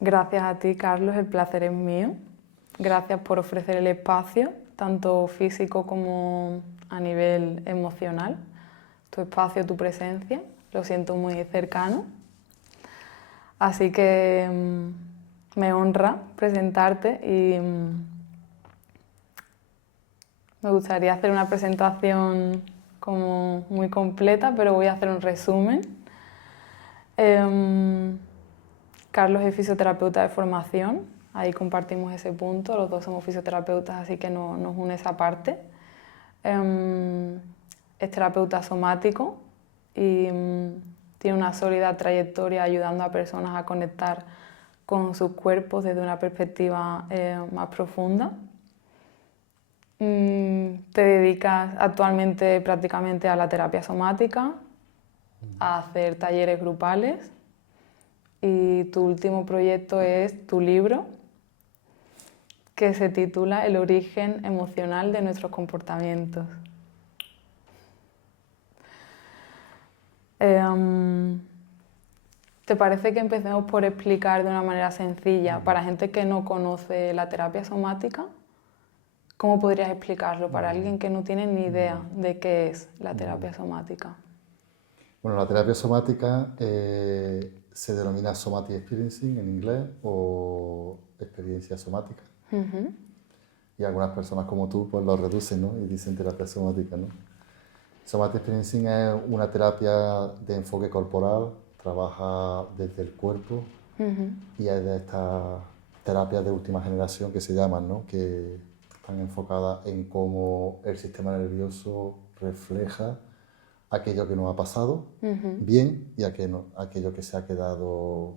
Gracias a ti, Carlos, el placer es mío. Gracias por ofrecer el espacio, tanto físico como a nivel emocional. Tu espacio, tu presencia, lo siento muy cercano. Así que me honra presentarte y me gustaría hacer una presentación como muy completa, pero voy a hacer un resumen. Carlos es fisioterapeuta de formación, ahí compartimos ese punto, los dos somos fisioterapeutas, así que nos une esa parte. Es terapeuta somático y tiene una sólida trayectoria ayudando a personas a conectar con sus cuerpos desde una perspectiva más profunda. Te dedicas actualmente prácticamente a la terapia somática, a hacer talleres grupales y tu último proyecto es tu libro que se titula El origen emocional de nuestros comportamientos. ¿Te parece que empecemos por explicar de una manera sencilla para gente que no conoce la terapia somática? ¿Cómo podrías explicarlo para alguien que no tiene ni idea de qué es la terapia somática? Bueno, la terapia somática se denomina somatic experiencing en inglés o experiencia somática. Y algunas personas como tú pues lo reducen, ¿no? Y dicen terapia somática, ¿no? Somatic experiencing es una terapia de enfoque corporal, trabaja desde el cuerpo y es de estas terapias de última generación que se llaman, ¿no? Que están enfocadas en cómo el sistema nervioso refleja aquello que nos ha pasado bien y aquello que se ha quedado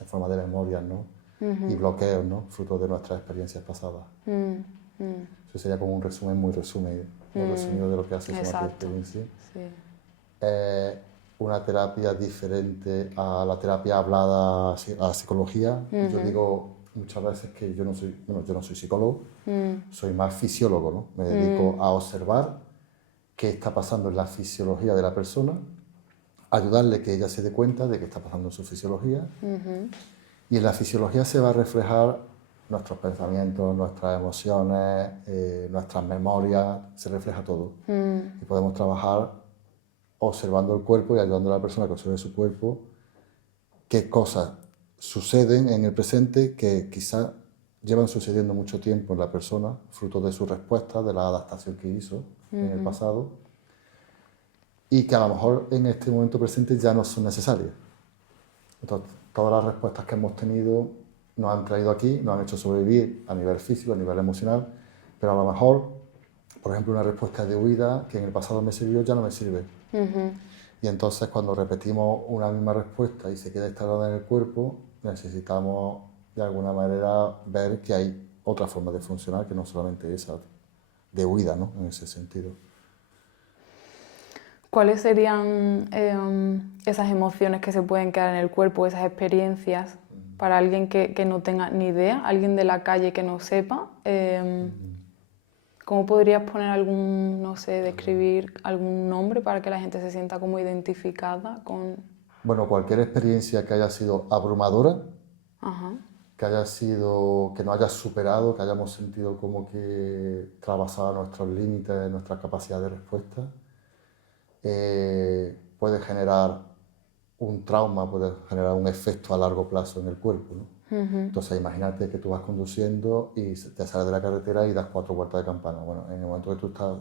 en forma de memorias, ¿no? Y bloqueos, ¿no? Fruto de nuestras experiencias pasadas. Eso sería como un resumen muy resumido de lo que hace Somatic Experiencing. Sí. Es una terapia diferente a la terapia hablada, a la psicología. Yo digo muchas veces que yo no soy psicólogo, soy más fisiólogo, ¿no? Me dedico a observar qué está pasando en la fisiología de la persona, ayudarle que ella se dé cuenta de qué está pasando en su fisiología. Y en la fisiología se va a reflejar nuestros pensamientos, nuestras emociones, nuestras memorias, se refleja todo. Y podemos trabajar observando el cuerpo y ayudando a la persona que observe su cuerpo, qué cosas suceden en el presente que quizás llevan sucediendo mucho tiempo en la persona, fruto de su respuesta, de la adaptación que hizo en el pasado, y que a lo mejor en este momento presente ya no son necesarias. Entonces, todas las respuestas que hemos tenido nos han traído aquí, nos han hecho sobrevivir a nivel físico, a nivel emocional, pero a lo mejor, por ejemplo, una respuesta de huida que en el pasado me sirvió ya no me sirve. Y entonces cuando repetimos una misma respuesta y se queda instalada en el cuerpo, necesitamos de alguna manera ver que hay otra forma de funcionar que no solamente esa de huida, ¿no? En ese sentido. ¿Cuáles serían esas emociones que se pueden quedar en el cuerpo, esas experiencias, para alguien que no tenga ni idea, alguien de la calle que no sepa? ¿Cómo podrías poner algún, no sé, describir algún nombre para que la gente se sienta como identificada con...? Bueno, cualquier experiencia que haya sido abrumadora, que no haya superado, que hayamos sentido como que traspasaba nuestros límites, nuestra capacidad de respuesta, puede generar un trauma, puede generar un efecto a largo plazo en el cuerpo, ¿no? Entonces imagínate que tú vas conduciendo y te sales de la carretera y das 4 vueltas de campana. Bueno, en el momento que tú estás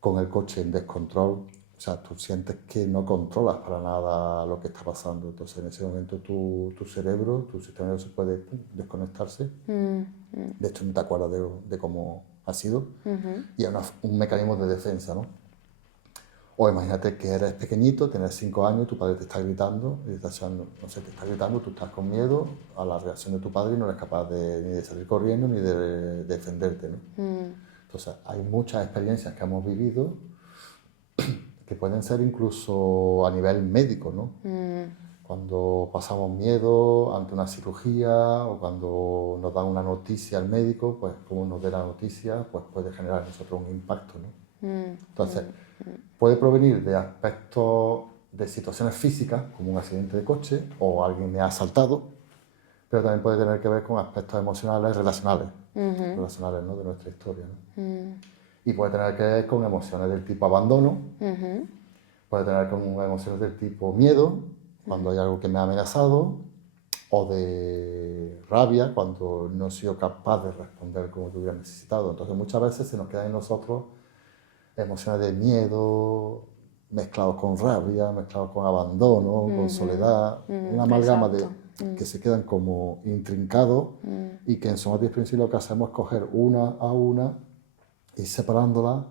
con el coche en descontrol, o sea, tú sientes que no controlas para nada lo que está pasando. Entonces en ese momento tu cerebro, tu sistema nervioso puede desconectarse. De hecho no te acuerdas de cómo ha sido. Y es un mecanismo de defensa, ¿no? O imagínate que eres pequeñito, tienes 5 años, tu padre te está gritando, y te está gritando, tú estás con miedo a la reacción de tu padre y no eres capaz ni de salir corriendo ni de defenderte, ¿no? Entonces, hay muchas experiencias que hemos vivido que pueden ser incluso a nivel médico, ¿no? Cuando pasamos miedo ante una cirugía o cuando nos dan una noticia al médico, pues como nos dé la noticia, pues puede generar en nosotros un impacto, ¿no? Entonces, puede provenir de aspectos de situaciones físicas, como un accidente de coche o alguien me ha asaltado, pero también puede tener que ver con aspectos emocionales relacionales, relacionales, ¿no? De nuestra historia, ¿no? Y puede tener que ver con emociones del tipo abandono, puede tener con emociones del tipo miedo, cuando hay algo que me ha amenazado, o de rabia, cuando no he sido capaz de responder como yo hubiera necesitado. Entonces muchas veces se nos quedan en nosotros emociones de miedo, mezclados con rabia, mezclados con abandono, con soledad, una amalgama de, que se quedan como intrincados y que en Somatic Experiencing lo que hacemos es coger una a una y separándolas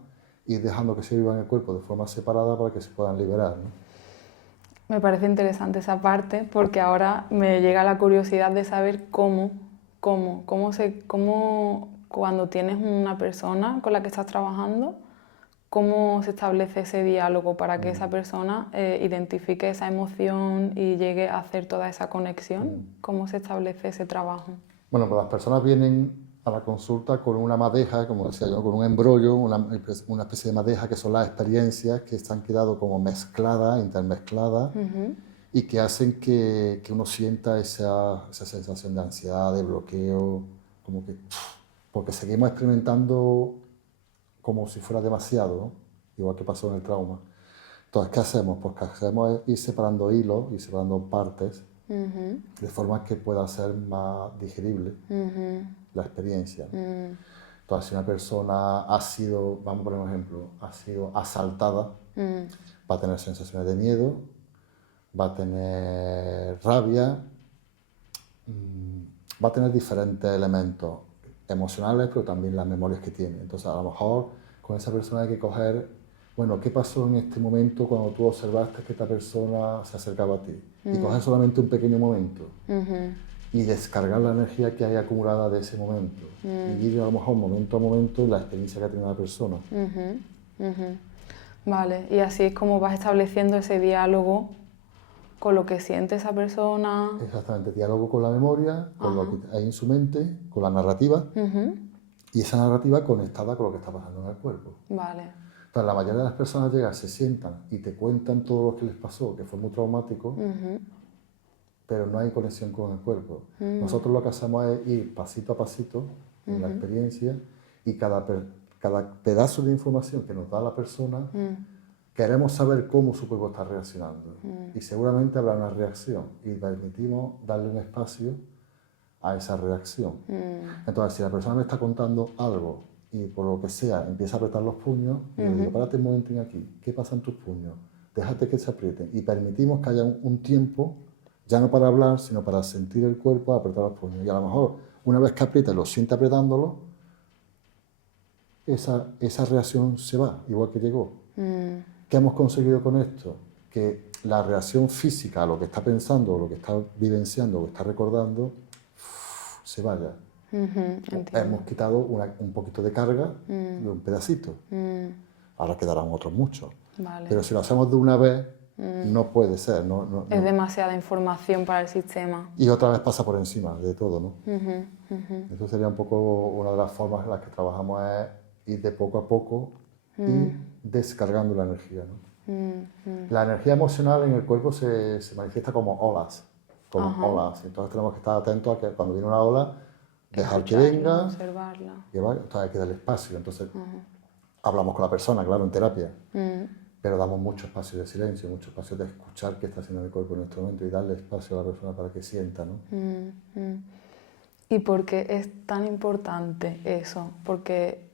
y dejando que se vivan en el cuerpo de forma separada para que se puedan liberar, ¿no? Me parece interesante esa parte porque ahora me llega la curiosidad de saber cómo cuando tienes una persona con la que estás trabajando, cómo se establece ese diálogo para que esa persona identifique esa emoción y llegue a hacer toda esa conexión. ¿Cómo se establece ese trabajo? Bueno, pues las personas vienen a la consulta con una madeja, como decía yo, con un embrollo, una especie de madeja que son las experiencias que están quedado como mezcladas, intermezcladas, y que hacen que uno sienta esa sensación de ansiedad, de bloqueo, como que, porque seguimos experimentando como si fuera demasiado, ¿no? Igual que pasó en el trauma. Entonces, ¿qué hacemos? Pues que hacemos es ir separando hilos y separando partes de forma que pueda ser más digerible la experiencia. Entonces, si una persona ha sido, vamos a poner un ejemplo, ha sido asaltada, va a tener sensaciones de miedo, va a tener rabia, va a tener diferentes elementos emocionales, pero también las memorias que tiene. Entonces, a lo mejor con esa persona hay que coger, bueno, ¿qué pasó en este momento cuando tú observaste que esta persona se acercaba a ti? Y coger solamente un pequeño momento y descargar la energía que hay acumulada de ese momento. Y ir a lo mejor momento a momento la experiencia que ha tenido la persona. Vale, y así es como vas estableciendo ese diálogo con lo que siente esa persona. Exactamente, diálogo con la memoria, con lo que hay en su mente, con la narrativa, y esa narrativa conectada con lo que está pasando en el cuerpo. Vale. Entonces, la mayoría de las personas llegan, se sientan y te cuentan todo lo que les pasó, que fue muy traumático, pero no hay conexión con el cuerpo. Nosotros lo que hacemos es ir pasito a pasito en la experiencia y cada pedazo de información que nos da la persona, queremos saber cómo su cuerpo está reaccionando. Y seguramente habrá una reacción y permitimos darle un espacio a esa reacción. Entonces, si la persona me está contando algo y por lo que sea empieza a apretar los puños, y le digo, párate un momentín aquí, ¿qué pasa en tus puños? Déjate que se aprieten. Y permitimos que haya un tiempo, ya no para hablar, sino para sentir el cuerpo apretar los puños. Y a lo mejor, una vez que apriete, lo siente apretándolo, esa reacción se va, igual que llegó. ¿Qué hemos conseguido con esto? Que la reacción física a lo que está pensando, lo que está vivenciando, lo que está recordando, se vaya. Hemos quitado un poquito de carga de un pedacito. Ahora quedarán otros muchos. Vale. Pero si lo hacemos de una vez, no puede ser. Es demasiada información para el sistema. Y otra vez pasa por encima de todo, ¿no? Eso sería un poco una de las formas en las que trabajamos, es ir de poco a poco y descargando la energía, ¿no? La energía emocional en el cuerpo se manifiesta como olas. Entonces tenemos que estar atentos a que cuando viene una ola, dejar que venga, observarla. Entonces hay que darle espacio. Entonces hablamos con la persona, claro, en terapia, pero damos mucho espacio de silencio, mucho espacio de escuchar qué está haciendo el cuerpo en este momento y darle espacio a la persona para que sienta, ¿no? ¿Y por qué es tan importante eso? Porque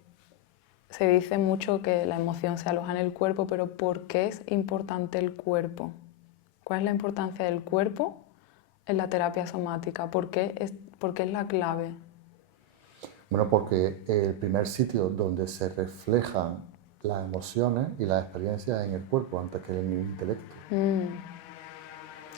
se dice mucho que la emoción se aloja en el cuerpo, pero ¿por qué es importante el cuerpo? ¿Cuál es la importancia del cuerpo en la terapia somática? ¿Por qué es la clave? Bueno, porque el primer sitio donde se reflejan las emociones y las experiencias es en el cuerpo, antes que en el intelecto.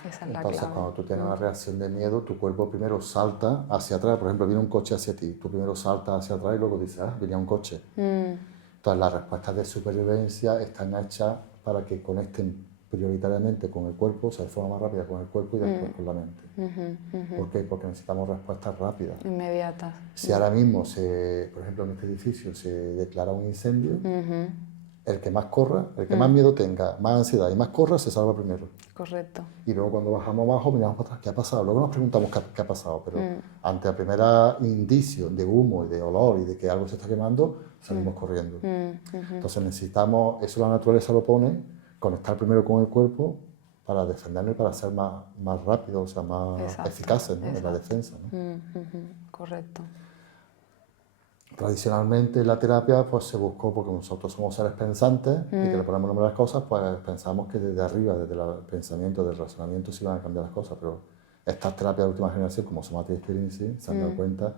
Esa es la Entonces, clave. cuando tú tienes una reacción de miedo, tu cuerpo primero salta hacia atrás. Por ejemplo, viene un coche hacia ti, tú primero saltas hacia atrás y luego dices, venía un coche. Entonces, las respuestas de supervivencia están hechas para que conecten prioritariamente con el cuerpo, o sea, de forma más rápida con el cuerpo y después con la mente. ¿Por qué? Porque necesitamos respuestas rápidas. Inmediatas. Si ahora mismo, por ejemplo, en este edificio se declara un incendio, el que más corra, el que más miedo tenga, más ansiedad y más corra, se salva primero. Correcto. Y luego cuando bajamos abajo miramos para atrás, ¿qué ha pasado? Luego nos preguntamos qué ha pasado, pero ante el primer indicio de humo y de olor y de que algo se está quemando, salimos corriendo. Entonces necesitamos, eso la naturaleza lo pone, conectar primero con el cuerpo para defendernos y para ser más rápidos, o sea, más eficaces, ¿no? En la defensa, ¿no? Correcto. Tradicionalmente en la terapia pues se buscó, porque nosotros somos seres pensantes y que le ponemos nombre a las cosas, pues pensamos que desde arriba, desde el pensamiento, del razonamiento se iban a cambiar las cosas, pero estas terapias de última generación, como Somatic Experiencing, se han dado cuenta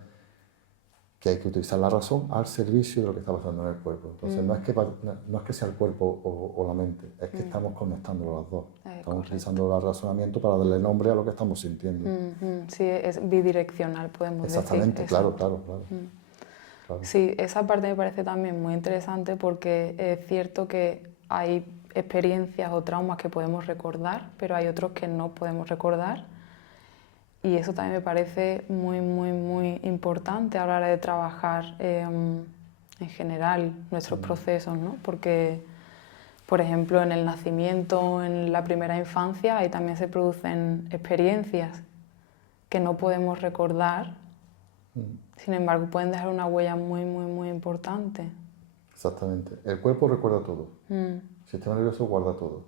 que hay que utilizar la razón al servicio de lo que está pasando en el cuerpo. Entonces no es que sea el cuerpo o la mente, es que estamos conectando las dos. Estamos utilizando el razonamiento para darle nombre a lo que estamos sintiendo. Sí, es bidireccional, podemos Exactamente, decir. claro. Claro. Sí, esa parte me parece también muy interesante porque es cierto que hay experiencias o traumas que podemos recordar, pero hay otros que no podemos recordar. Y eso también me parece muy importante a la hora de trabajar en general nuestros procesos, ¿no? Porque, por ejemplo, en el nacimiento, en la primera infancia, ahí también se producen experiencias que no podemos recordar. Sin embargo, pueden dejar una huella muy importante. Exactamente. El cuerpo recuerda todo. El sistema nervioso guarda todo.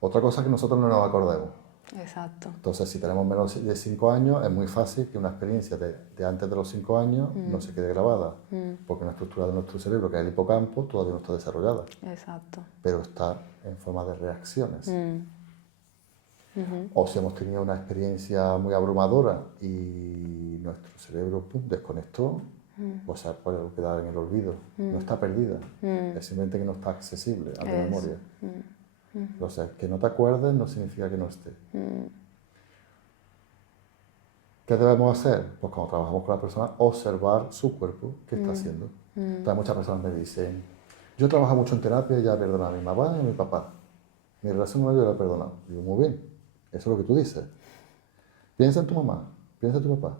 Otra cosa es que nosotros no nos acordemos. Exacto. Entonces, si tenemos menos de 5 años, es muy fácil que una experiencia de antes de los 5 años no se quede grabada, porque una estructura de nuestro cerebro, que es el hipocampo, todavía no está desarrollada. Exacto. Pero está en forma de reacciones. O si hemos tenido una experiencia muy abrumadora y nuestro cerebro desconectó, pues se puede quedar en el olvido. No está perdida, es simplemente que no está accesible a tu memoria. Entonces, que no te acuerdes no significa que no esté. ¿Qué debemos hacer? Pues cuando trabajamos con la persona, observar su cuerpo, qué está haciendo. Entonces, muchas personas me dicen, yo trabajo mucho en terapia y ya he perdonado a mi mamá y a mi papá. Mi relación con ellos la he perdonado. Digo, muy bien, eso es lo que tú dices. Piensa en tu mamá, piensa en tu papá.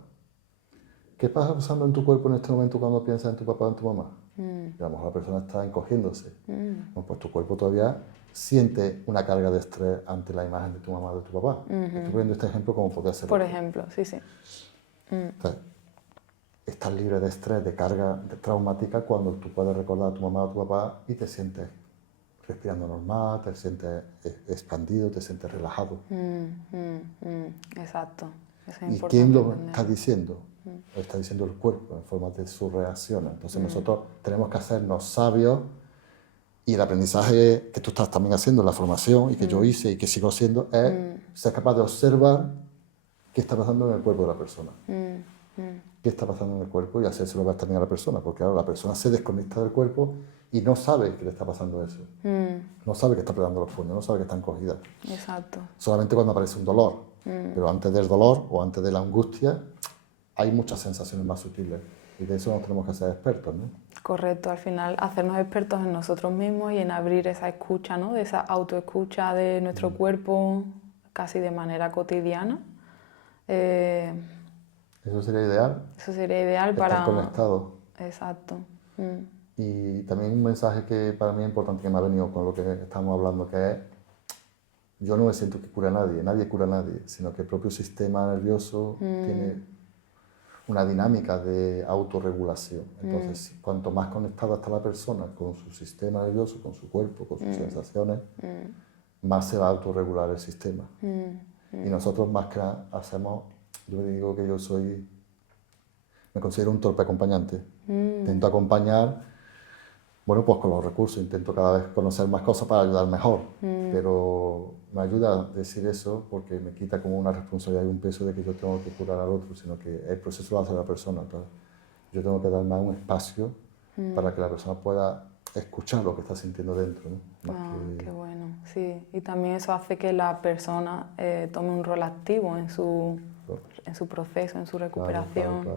¿Qué pasa pasando en tu cuerpo en este momento cuando piensas en tu papá o en tu mamá? Y a lo mejor la persona está encogiéndose. Bueno, pues tu cuerpo todavía siente una carga de estrés ante la imagen de tu mamá o de tu papá. Estoy poniendo este ejemplo como podría ser. Por ejemplo, sí. Entonces, estás libre de estrés, de carga traumática cuando tú puedes recordar a tu mamá o a tu papá y te sientes respirando normal, te sientes expandido, te sientes relajado. Exacto. Eso es ¿Y importante quién lo entender. está diciendo? Lo está diciendo el cuerpo en forma de sus reacciones. Entonces nosotros tenemos que hacernos sabios y el aprendizaje que tú estás también haciendo, la formación y que yo hice y que sigo haciendo es ser capaz de observar qué está pasando en el cuerpo de la persona. Qué está pasando en el cuerpo y hacérselo ver también a la persona, porque ahora la persona se desconecta del cuerpo y no sabe que le está pasando eso. No sabe que está apretando los puños, no sabe que está encogida. Exacto. Solamente cuando aparece un dolor. Pero antes del dolor o antes de la angustia hay muchas sensaciones más sutiles y de eso nos tenemos que ser expertos, ¿no? Correcto, al final hacernos expertos en nosotros mismos y en abrir esa escucha, ¿no? De esa autoescucha de nuestro cuerpo casi de manera cotidiana. Eso sería ideal. Eso sería ideal estar para... conectados. Exacto. Y también un mensaje que para mí es importante que me ha venido con lo que estamos hablando, que es, yo no me siento que cura a nadie, nadie cura a nadie, sino que el propio sistema nervioso tiene una dinámica de autorregulación. Entonces, cuanto más conectada está la persona con su sistema nervioso, con su cuerpo, con sus sensaciones, más se va a autorregular el sistema. Y nosotros más que nada hacemos, yo digo que yo soy, me considero un torpe acompañante. Intento acompañar, bueno, pues con los recursos, intento cada vez conocer más cosas para ayudar mejor, pero me ayuda a decir eso porque me quita como una responsabilidad y un peso de que yo tengo que curar al otro, sino que el proceso lo hace la persona. Entonces, yo tengo que dar más un espacio para que la persona pueda escuchar lo que está sintiendo dentro, ¿no? Qué bueno, sí. Y también eso hace que la persona tome un rol activo en su proceso, en su recuperación.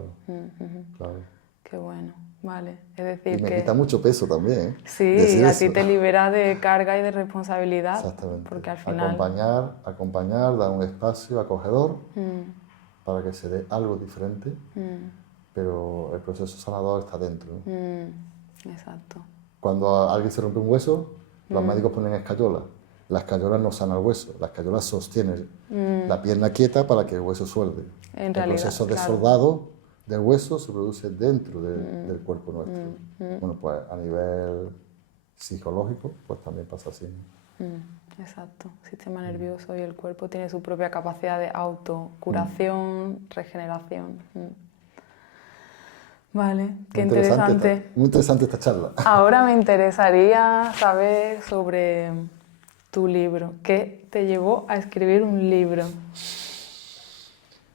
Claro. Qué bueno, vale. Es decir, y me que... quita mucho peso también. Sí, decir a eso. ti te libera de carga y de responsabilidad. Exactamente. Porque al final... Acompañar, dar un espacio acogedor para que se dé algo diferente, pero el proceso sanador está dentro, ¿no? Exacto. Cuando a alguien se rompe un hueso, los médicos ponen escayolas. Las escayolas no sanan el hueso, las escayolas sostienen la pierna quieta para que el hueso suelde. En el realidad, proceso de claro. soldado del hueso se produce dentro del cuerpo nuestro. Bueno, pues a nivel psicológico, pues también pasa así, ¿no? Exacto. El sistema nervioso y el cuerpo tiene su propia capacidad de autocuración, regeneración. Vale, qué interesante. Muy interesante esta charla. Ahora me interesaría saber sobre tu libro. ¿Qué te llevó a escribir un libro?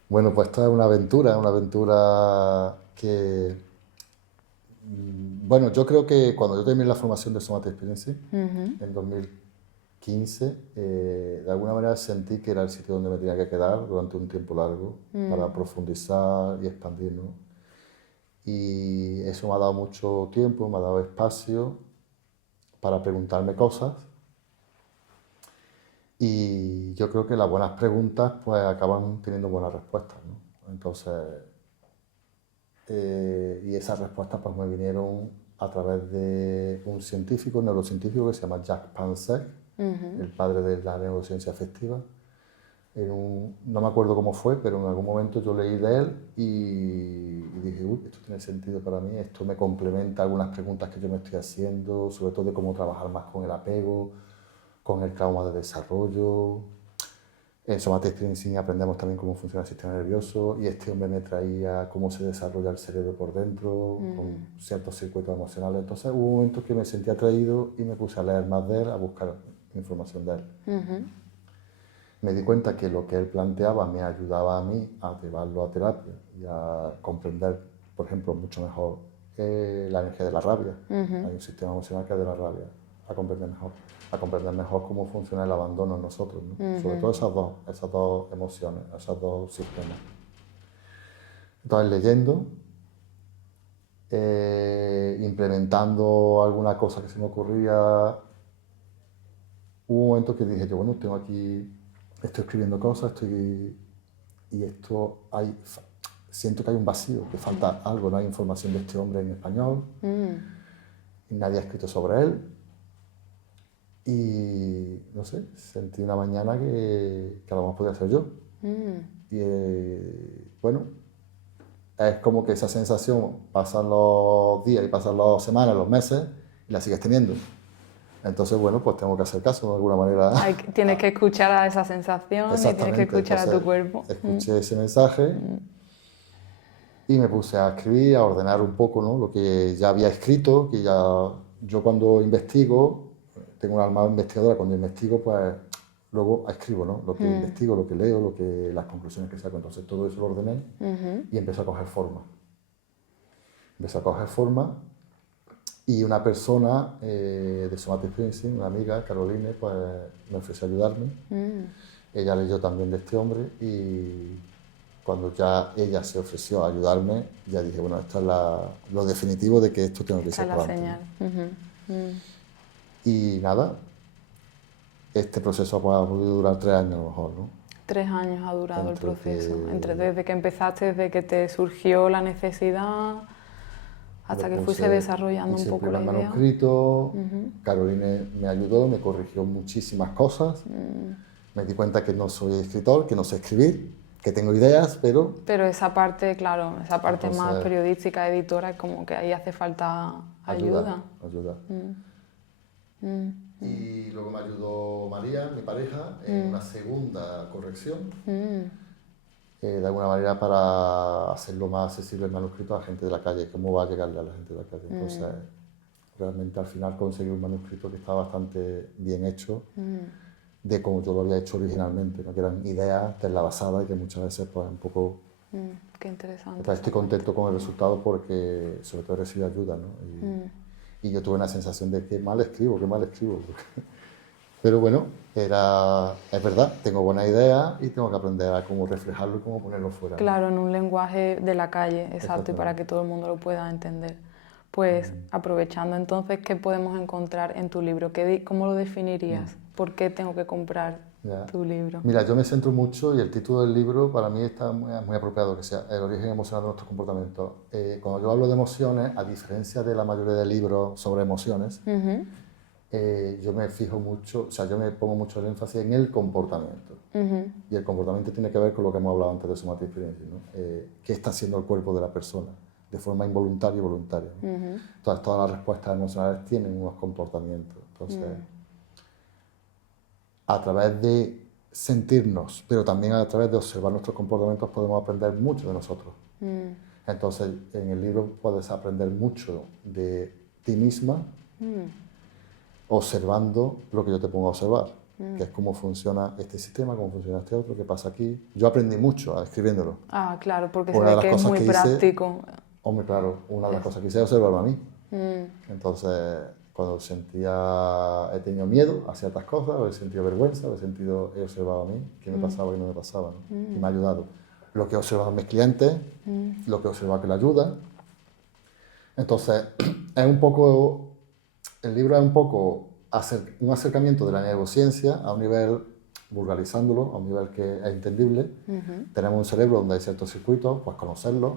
Bueno, pues esta es una aventura que... Bueno, yo creo que cuando yo terminé la formación de Somatic Experience en 2015, de alguna manera sentí que era el sitio donde me tenía que quedar durante un tiempo largo para profundizar y expandir, ¿no? Y eso me ha dado mucho tiempo, me ha dado espacio para preguntarme cosas. Y yo creo que las buenas preguntas pues acaban teniendo buenas respuestas, ¿no? Entonces, y esas respuestas pues me vinieron a través de un científico, neurocientífico que se llama Jack Pansek, el padre de la neurociencia afectiva. No me acuerdo cómo fue, pero en algún momento yo leí de él y dije, uy, esto tiene sentido para mí, esto me complementa algunas preguntas que yo me estoy haciendo, sobre todo de cómo trabajar más con el apego, con el trauma de desarrollo. En Somatic Experiencing aprendemos también cómo funciona el sistema nervioso y este hombre me traía cómo se desarrolla el cerebro por dentro, con ciertos circuitos emocionales. Entonces hubo momentos que me sentí atraído y me puse a leer más de él, a buscar información de él. Me di cuenta que lo que él planteaba me ayudaba a mí a llevarlo a terapia y a comprender, por ejemplo, mucho mejor la energía de la rabia. Hay un sistema emocional que es de la rabia, a comprender mejor cómo funciona el abandono en nosotros, ¿no? Sobre todo esas dos emociones, esos dos sistemas. Entonces, leyendo, implementando alguna cosa que se me ocurría, hubo un momento que dije yo, bueno, tengo aquí, estoy escribiendo cosas, y esto siento que hay un vacío, que falta algo, no hay información de este hombre en español, y nadie ha escrito sobre él. Y no sé, sentí una mañana que a lo mejor podía ser yo. Y bueno, es como que esa sensación pasan los días y pasan las semanas, los meses, y la sigues teniendo. Entonces, bueno, pues tengo que hacer caso de alguna manera. Tienes que escuchar a esa sensación y tienes que escuchar a tu cuerpo. Escuché ese mensaje y me puse a escribir, a ordenar un poco, ¿no? Lo que ya había escrito, que ya yo cuando investigo, tengo una alma investigadora, cuando investigo, pues luego escribo, ¿no? Lo que investigo, lo que leo, las conclusiones que saco. Entonces todo eso lo ordené y empezó a coger forma. Y una persona de Somatic Experiencing, una amiga, Caroline, pues me ofreció ayudarme. Ella leyó también de este hombre y cuando ya ella se ofreció a ayudarme, ya dije, bueno, esto es lo definitivo de que esto tengo que ser Esa es la señal. Y nada, este proceso pues, ha podido durar 3 años a lo mejor, ¿no? 3 años ha durado el proceso, desde que empezaste, desde que te surgió la necesidad, hasta que fuiste desarrollando un poco la idea. Manuscrito, Caroline me ayudó, me corrigió muchísimas cosas, me di cuenta que no soy escritor, que no sé escribir, que tengo ideas, pero... Pero esa parte, claro, esa parte más periodística, editora, es como que ahí hace falta ayuda. Y luego me ayudó María, mi pareja, en una segunda corrección, de alguna manera para hacerlo más accesible el manuscrito a la gente de la calle, cómo va a llegarle a la gente de la calle. Entonces, realmente al final conseguí un manuscrito que estaba bastante bien hecho, de como yo lo había hecho originalmente, ¿no? Que eran ideas basadas y que muchas veces pues un poco... Qué interesante. Entonces, estoy contento con el resultado porque sobre todo recibí ayuda, ¿no? Y yo tuve una sensación de que mal escribo. Pero bueno, es verdad, tengo buena idea y tengo que aprender a cómo reflejarlo y cómo ponerlo fuera. Claro, en un lenguaje de la calle, exacto, y para que todo el mundo lo pueda entender. Pues aprovechando entonces, ¿qué podemos encontrar en tu libro? ¿Cómo lo definirías? ¿Por qué tengo que comprar Ya. tu libro. Mira, yo me centro mucho y el título del libro para mí está muy apropiado, que sea El origen emocional de nuestros comportamientos. Cuando yo hablo de emociones, a diferencia de la mayoría de libros sobre emociones, yo me fijo mucho, o sea, yo me pongo mucho el énfasis en el comportamiento. Y el comportamiento tiene que ver con lo que hemos hablado antes de Somatic Experience, ¿no? ¿Qué está haciendo el cuerpo de la persona? De forma involuntaria y voluntaria, ¿no? Entonces, todas las respuestas emocionales tienen unos comportamientos. Entonces, a través de sentirnos, pero también a través de observar nuestros comportamientos, podemos aprender mucho de nosotros. Entonces, en el libro puedes aprender mucho de ti misma, observando lo que yo te pongo a observar, que es cómo funciona este sistema, cómo funciona este otro, qué pasa aquí. Yo aprendí mucho escribiéndolo. Ah, claro, porque se Una de ve las que es cosas muy que hice, práctico. hombre, claro, una de las cosas que hice es observarme a mí. Entonces, cuando he tenido miedo a ciertas cosas, o he sentido vergüenza, he observado a mí, qué me pasaba y qué no me pasaba, ¿no? Y me ha ayudado. Lo que he observado en mis clientes, lo que he observado que le ayuda. Entonces, es un poco, el libro es un poco un acercamiento de la neurociencia a un nivel, vulgarizándolo, a un nivel que es entendible. Tenemos un cerebro donde hay ciertos circuitos, pues conocerlos,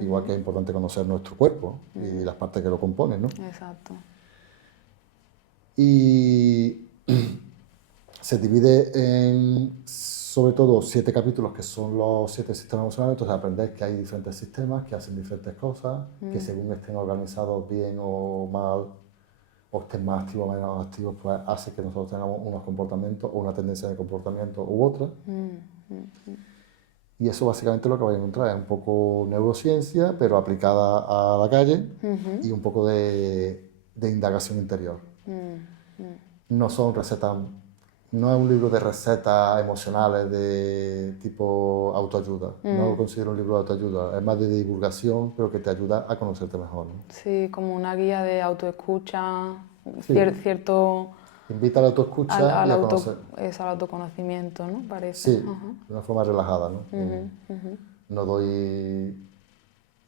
igual que es importante conocer nuestro cuerpo y las partes que lo componen, ¿no? Exacto. Y se divide en, sobre todo, 7 capítulos que son los 7 sistemas emocionales. Entonces aprender que hay diferentes sistemas que hacen diferentes cosas, que según estén organizados bien o mal, o estén más activos o menos activos, pues hace que nosotros tengamos unos comportamientos o una tendencia de comportamiento u otra. Y eso básicamente es lo que vais a encontrar, es un poco neurociencia, pero aplicada a la calle, y un poco de indagación interior. No son recetas, no es un libro de recetas emocionales de tipo autoayuda. No lo considero un libro de autoayuda, es más de divulgación, pero que te ayuda a conocerte mejor, ¿no? Sí, como una guía de autoescucha, Sí. cierto... Invita a la autoescucha y a conocer. Es al autoconocimiento, ¿no? Parece. Sí, de una forma relajada, ¿no? No doy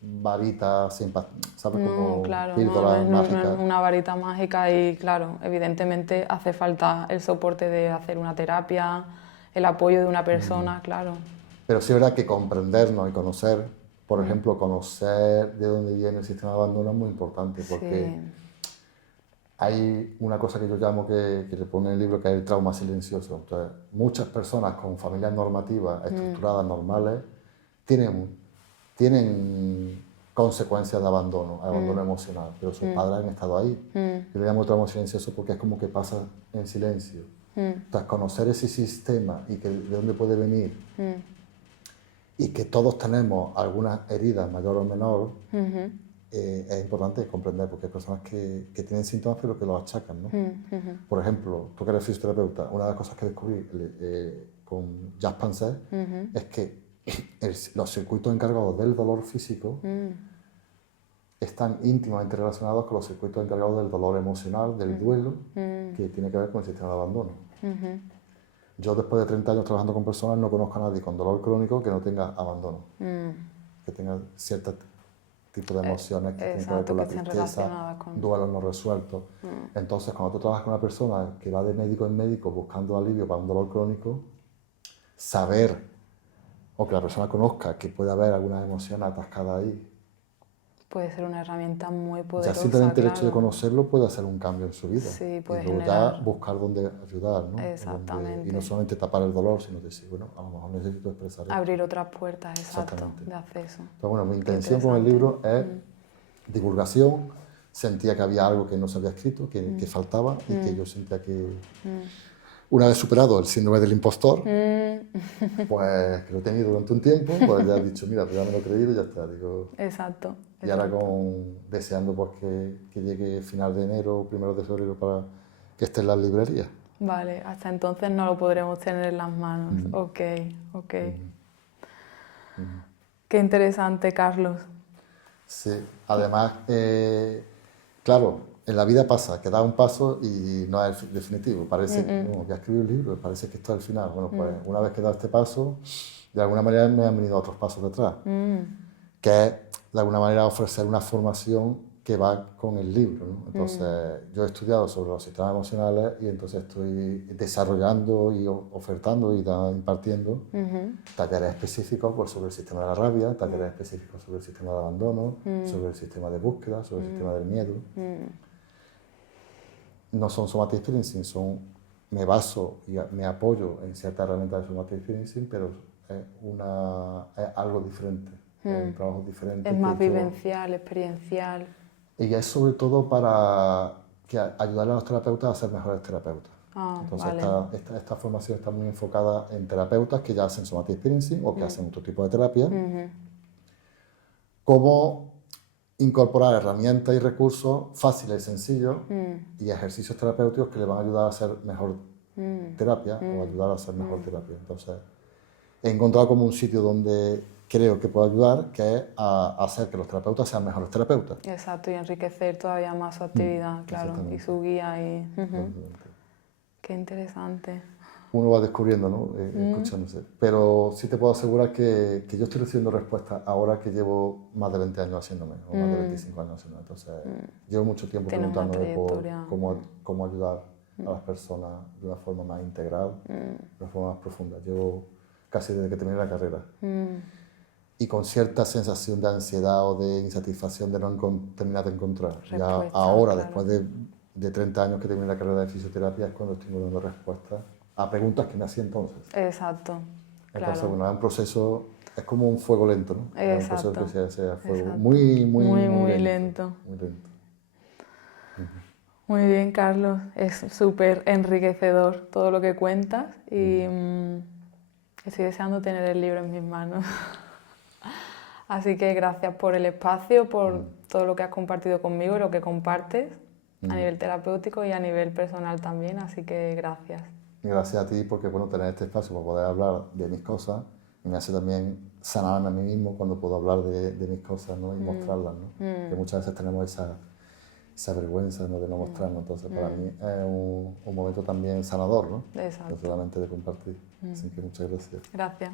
varitas, ¿sabes? Como Claro, píldoras no mágicas. es una varita mágica y, claro, evidentemente hace falta el soporte de hacer una terapia, el apoyo de una persona, claro. Pero sí es verdad que comprendernos y conocer, por ejemplo, conocer de dónde viene el sistema de abandono es muy importante, porque hay una cosa que yo llamo que se pone en el libro, que es el trauma silencioso. Entonces, muchas personas con familias normativas, estructuradas, normales, tienen consecuencias de abandono emocional, pero sus padres han estado ahí. Yo le llamo trauma silencioso porque es como que pasa en silencio. Entonces, conocer ese sistema y que, de dónde puede venir, y que todos tenemos algunas heridas, mayor o menor, es importante comprender, porque hay personas que tienen síntomas pero que los achacan, ¿no? Por ejemplo, tú que eres fisioterapeuta, una de las cosas que descubrí con Jacques Panser es que los circuitos encargados del dolor físico están íntimamente relacionados con los circuitos encargados del dolor emocional, del duelo, que tiene que ver con el sistema de abandono. Yo, después de 30 años trabajando con personas, no conozco a nadie con dolor crónico que no tenga abandono, que tenga cierto tipo de emociones que tienen que ver con la tristeza, duelos no resueltos. Entonces, cuando tú trabajas con una persona que va de médico en médico buscando alivio para un dolor crónico, saber, o que la persona conozca que puede haber alguna emoción atascada ahí, puede ser una herramienta muy poderosa. Ya simplemente el hecho de conocerlo puede hacer un cambio en su vida. Sí, puede y luego generar... ya buscar dónde ayudar, ¿no? Exactamente. Y no solamente tapar el dolor, sino decir, bueno, a lo mejor necesito expresar esto. Abrir otras puertas, exacto, de acceso. Entonces, bueno, mi intención con el libro es divulgación. Sentía que había algo que no se había escrito, que faltaba, y que yo sentía que... Una vez superado el síndrome del impostor, pues que lo he tenido durante un tiempo, pues ya he dicho, mira, pues ya me lo he creído y ya está. Digo, exacto. Y ahora deseando pues, que llegue final de enero o primero de febrero para que esté en las librerías. Vale, hasta entonces no lo podremos tener en las manos. Ok. Qué interesante, Carlos. Sí, además, claro, en la vida pasa que da un paso y no es el definitivo. Parece que ya escribí un libro, parece que esto es el final. Bueno, pues una vez que he dado este paso, de alguna manera me han venido otros pasos detrás. Que es, de alguna manera, ofrecer una formación que va con el libro, ¿no? Entonces, yo he estudiado sobre los sistemas emocionales y entonces estoy desarrollando y ofertando y impartiendo talleres específicos pues, sobre el sistema de la rabia, talleres específicos sobre el sistema de abandono, sobre el sistema de búsqueda, sobre el sistema del miedo. No son somatic experiencing, me baso y me apoyo en ciertas herramientas de somatic experiencing, pero es algo diferente, es un trabajo diferente. Es más vivencial, experiencial. Y es sobre todo para ayudar a los terapeutas a ser mejores terapeutas. Entonces, vale. esta formación está muy enfocada en terapeutas que ya hacen somatic experiencing o que hacen otro tipo de terapia. Cómo incorporar herramientas y recursos fáciles y sencillos y ejercicios terapéuticos que le van a ayudar a hacer mejor terapia o ayudar a hacer mejor terapia. Entonces, he encontrado como un sitio donde creo que puede ayudar, que es a hacer que los terapeutas sean mejores terapeutas. Exacto, y enriquecer todavía más su actividad, claro, y su guía. Qué interesante. Uno va descubriendo, ¿no? Escuchándose. Pero sí te puedo asegurar que yo estoy recibiendo respuestas ahora que llevo más de 20 años haciéndome, o más de 25 años haciéndome. Entonces, llevo mucho tiempo preguntándome por cómo ayudar a las personas de una forma más integral, de una forma más profunda. Llevo casi desde que terminé la carrera. Y con cierta sensación de ansiedad o de insatisfacción de no terminar de encontrar. Ya ahora, después de 30 años que terminé la carrera de fisioterapia, es cuando estoy dando respuestas a preguntas que me hacía entonces. Exacto. Entonces, bueno, es un proceso, es como un fuego lento, ¿no? Exacto. Es un proceso que sea fuego Exacto. muy Muy lento. lento. Muy bien, Carlos. Es súper enriquecedor todo lo que cuentas y estoy deseando tener el libro en mis manos. Así que gracias por el espacio, por todo lo que has compartido conmigo y lo que compartes a nivel terapéutico y a nivel personal también, así que gracias. Gracias a ti porque, bueno, tener este espacio para poder hablar de mis cosas me hace también sanarme a mí mismo cuando puedo hablar de mis cosas, ¿no? Y mostrarlas, ¿no? Que muchas veces tenemos esa vergüenza, ¿no? De no mostrarnos, entonces para mí es un momento también sanador, ¿no? Exacto. No solamente de compartir. Así que muchas gracias. Gracias.